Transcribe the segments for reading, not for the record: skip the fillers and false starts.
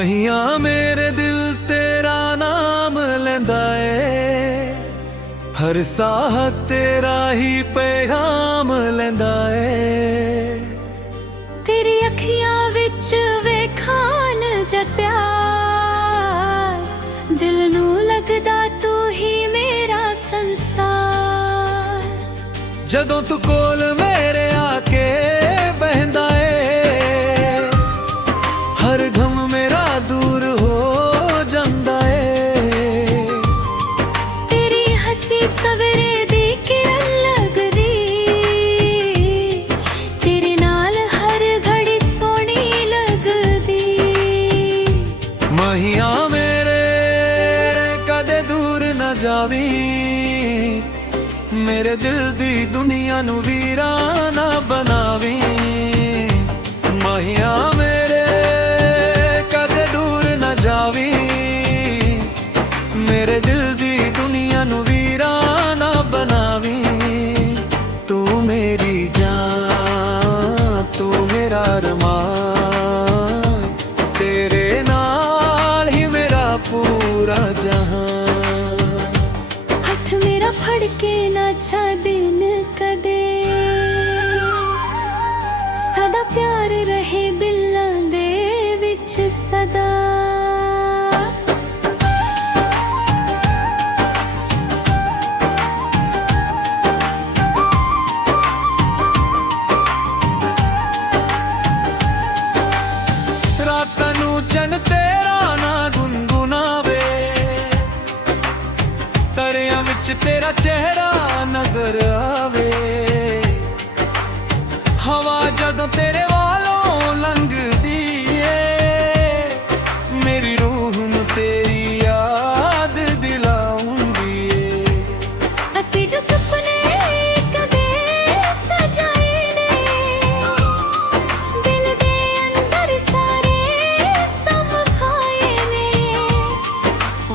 महिया मेरे दिल तेरा नाम लेंदा ए, हर साह तेरा ही पैगाम लेंदा ए। तेरी अखियां विच वेखान जग प्यार, दिल नू लगदा तू ही मेरा संसार। जदों तू कोल मेरे आके बहंदा ए, हर गम मेरा दूर हो जांदा ए। तेरी हसी सवेरे दी किरण लगदी, तेरे नाल हर घड़ी सोहनी लगदी। महिया मेरे कदे दूर न जावी, मेरे दिल दी दुनिया नू वीराना बनावी। महिया मेरे कदे दूर न जावी, मेरे दिल दी दुनिया नू वीराना बनावी। तू मेरी जान, तू मेरा अरमान, तेरे नाल ही मेरा पूरा जहां। हथ मेरा फड़ के ना छड्डन कदे, सदा प्यार रहे दिलां दे विच सदा। रातां नू चन तेरा ना गुनगुनावे, तरियां विच तेरा चेहरा नजर आवे। हवा जदों तेरे वालों लंघदी ए, मेरी रूह नू तेरी याद दिलाउंदी ए। असी जो सपने कदे सजाए ने, दिल दे अंदर सारे समखाए ने।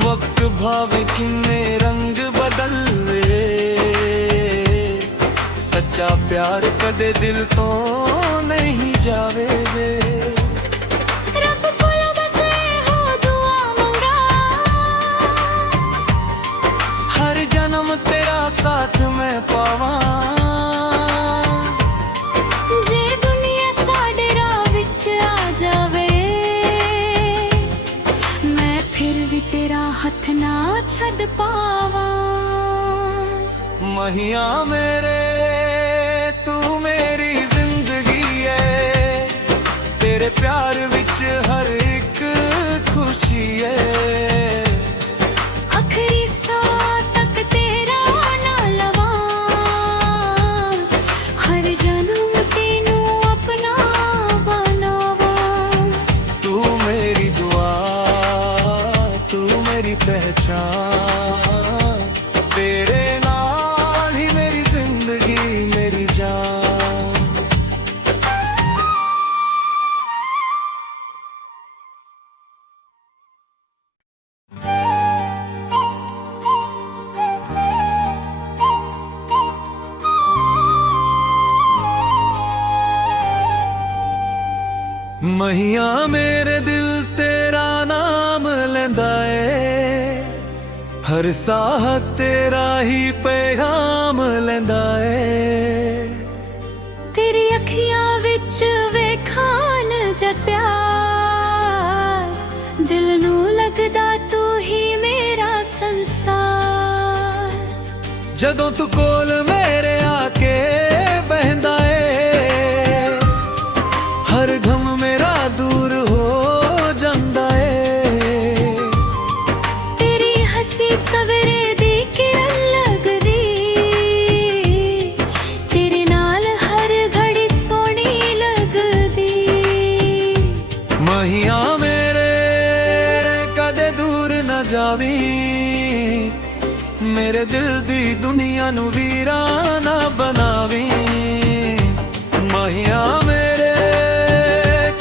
वक्त भावे किन्ने रंग बदले, सच्चा प्यार कदे दिल तो नहीं जावे वे। रब कोलों बस हो दुआ मंगा, हर जन्म तेरा साथ मैं पावां। जे दुनिया साडे राह विच आ जावे, मैं फिर भी तेरा हथ ना छड्ड पावां। महिया मेरे तू मेरी जिंदगी है, तेरे प्यार विच हर एक खुशी है। आखिरी साह तक तेरा ना लवां, हर जन्म तेनू अपना बनावां। तू मेरी दुआ, तू मेरी पहचान, तेरे नाल ही मेरी जिंदगी मेरी जान। महिया मेरे दिल तेरा नाम लेंदा ए, हर साह तेरा ही पैगाम लेंदा ए। तेरी अखियां विच वेखान जग प्यार, दिल नू लगदा तू ही मेरा संसार। जदों तू कोल मेरे आके बहंदा ए, हर गम मेरा दूर हो जांदा ए। तेरी हसी सवेरे दी किरण लगदी, तेरे नाल हर घड़ी सोहनी लगदी। महिया मेरे कदे दूर न जावी, मेरे दिल दी दुनिया नू वीराना बनावी। महिया मेरे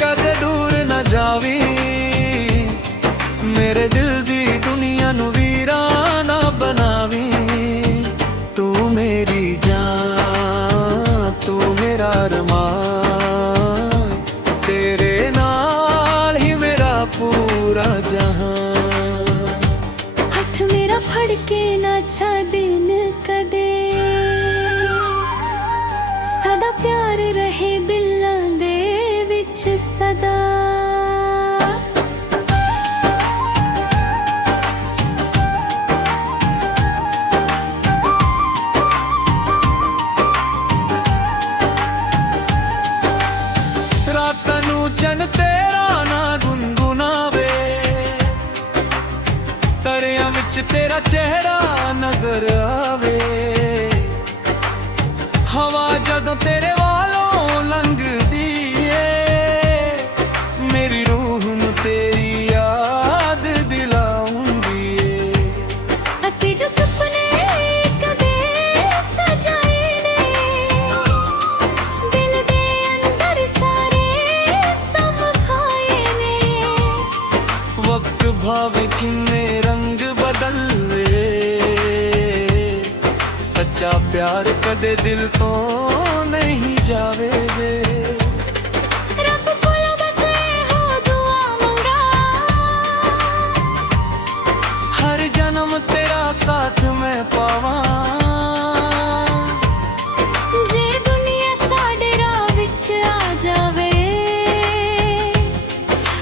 कदे दूर न जावी, मेरे दिल दी दुनिया नू वीराना बनावी। तू मेरी जान, तू मेरा अरमान, तेरे नाल ही मेरा पूरा ਫੜ ਕੇ ਨਾ ਛੱਡਣ ਕਦੇ, ਸਦਾ ਪਿਆਰ ਰਹੇ ਦਿਲਾਂ ਦੇ ਵਿੱਚ ਸਦਾ। ਰਾਤਾਂ ਨੂੰ ਚੰਨ ਤੇਰਾ ਨਾ ਗੁਨਗੁਨਾਵੇ, ਤਾਰਿਆਂ ਵਿੱਚ ਤੇਰਾ ਚਿਹਰਾ ਨਜ਼ਰ ਆਵੇ। ਹਵਾ ਜਦੋਂ ਤੇਰੇ ਵਾਲੋਂ ਲੰਘਦੀ ਏ, ਮੇਰੀ ਰੂਹ ਨੂੰ ਤੇਰੀ ਯਾਦ ਦਿਲਾਉਂਦੀ ਏ। ਅਸੀਂ ਜੋ ਸੁਪਨੇ ਕਦੇ ਸਜਾਏ ਨੇ, ਦਿਲ ਦੇ ਅੰਦਰ ਸਾਰੇ ਸਮਝਾਏ ਨੇ। ਵਕਤ ਭਾਵੇਂ ਕਿੰਨੇ ਰੰਗ ਬਦਲੇ, ਸੱਚਾ ਪਿਆਰ ਕਦੇ ਦਿਲ ਤੋਂ ਨਹੀਂ ਜਾਵੇ ਵੇ। ਰੱਬ ਕੋਲੋਂ ਬਸ ਇਹੋ ਦੁਆ ਮੰਗਾ, ਹਰ ਜਨਮ ਤੇਰਾ ਸਾਥ ਮੈਂ ਪਾਵਾਂ। ਜੇ ਦੁਨੀਆ ਸਾਡੇ ਰਾਹ ਵਿੱਚ ਆ ਜਾਵੇ,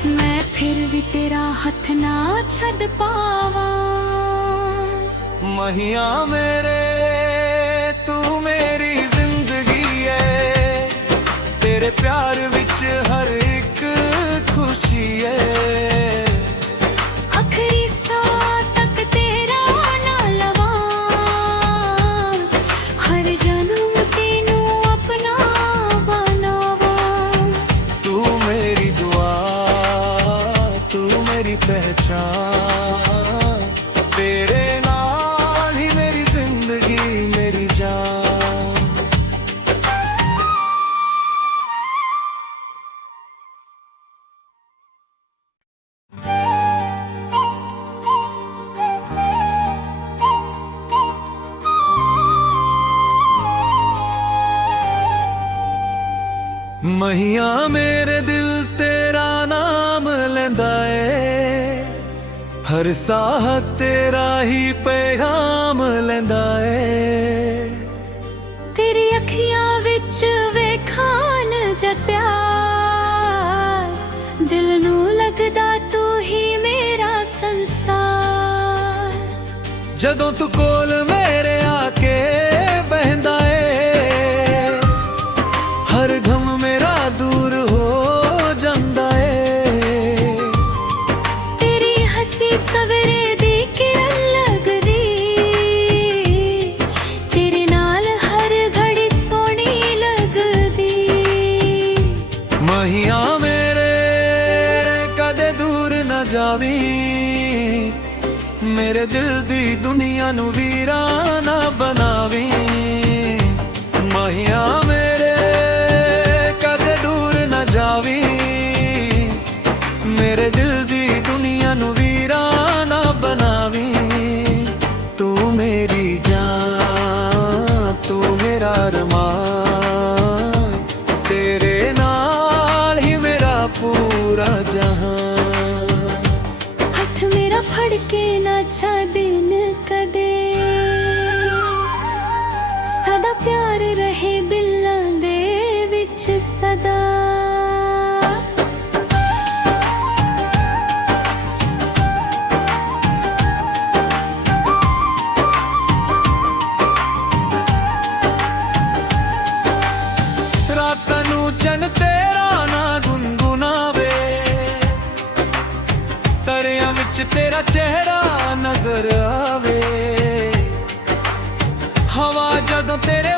ਮੈਂ ਫਿਰ ਵੀ ਤੇਰਾ ਹੱਥ ਨਾ ਛੱਡ ਪਾਵਾਂ। ਮਹੀਆਂ ਮੇਰੇ ਤੂੰ ਮੇਰੀ ਜ਼ਿੰਦਗੀ ਏ, ਤੇਰੇ ਪਿਆਰ ਵਿੱਚ ਹਰ ਇੱਕ ਖੁਸ਼ੀ ਏ। ਆਖਰੀ ਸਾਹ ਤੱਕ ਤੇਰਾ ਨਾ ਲਵਾਂ, ਹਰ ਜਨਮ ਤੈਨੂੰ ਆਪਣਾ ਬਣਾਵਾਂ। ਤੂੰ ਮੇਰੀ ਦੁਆ, ਤੂੰ ਮੇਰੀ ਪਹਿਚਾਨ, ਤੇਰੇ ਨਾਲ ਹੀ ਮੇਰੀ ਜ਼ਿੰਦਗੀ ਮੇਰੀ ਜਾਨ। ਮਹੀਆਂ ਮੇਰੇ ਦਿਲ ਤੇਰਾ ਨਾਮ ਲੈਂਦਾ ਏ, ਹਰ ਸਾਹ ਤੇਰਾ ਹੀ ਪੈਗਾਮ ਲੈਂਦਾ ਏ। ਤੇਰੀ ਅੱਖੀਆਂ ਵਿੱਚ ਵੇਖਾਂ ਜਦ ਪਿਆਰ, ਦਿਲ ਨੂੰ ਲੱਗਦਾ ਤੂੰ ਹੀ ਮੇਰਾ ਸੰਸਾਰ। ਜਦੋਂ ਤੂੰ ਕੋਲ ਮੇਰੇ ਆ ਕੇ ਬਹਿੰਦਾ ਏ, ਹਰ ਗਮ ਮੇਰਾ ਦੂਰ ਹੋ ਜਾਂਦਾ ਏ। ਤੇਰੀ ਹੱਸੀ ਸਵੇਰੇ ਦੀ ਕਿਰਨ ਲੱਗਦੀ, ਤੇਰੇ ਨਾਲ ਹਰ ਘੜੀ ਸੋਹਣੀ ਲੱਗਦੀ। ਮਹੀਆਂ ਮੇਰੇ ਕਦੇ ਦੂਰ ਨਾ ਜਾਵੀਂ, ਮੇਰੇ ਦਿਲ ਦੀ ਦੁਨੀਆ ਨੂੰ ਵੀਰਾਨਾ ਬਣਾਵੀਂ। ਮਹੀਆਂ ਮੇਰੇ ਕਦੇ ਦੂਰ ਨਾ ਜਾਵੀਂ, ਮੇਰੇ ਦਿਲ ਦੀ ਦੁਨੀਆ ਨੂੰ ਵੀਰਾਨਾ ਬਣਾਵੀਂ। ਤੂੰ ਮੇਰੀ ਜਾਨ, ਤੂੰ ਮੇਰਾ ਅਰਮਾਨ, ਤੇਰੇ ਨਾਲ ਹੀ ਮੇਰਾ ਪੂਰਾ ਜਹਾਨ। ਹੱਥ ਮੇਰਾ ਫੜ ਕੇ ਨਾ ਛੱਡਣ ਕਦੇ, ਸਦਾ ਪਿਆਰ ਰਹੇ ਦਿਲਾਂ ਦੇ ਵਿੱਚ ਸਦਾ। ਰਾਤਾਂ ਨੂੰ ਚੰਨ ਤੇਰਾ ਨਾ ਗੁਨਗੁਨਾਵੇ, ਤਾਰਿਆਂ ਵਿੱਚ ਤੇਰਾ ਚਿਹਰਾ ਨਜ਼ਰ ਆਵੇ। ਹਵਾ ਜਦੋਂ ਤੇਰੇ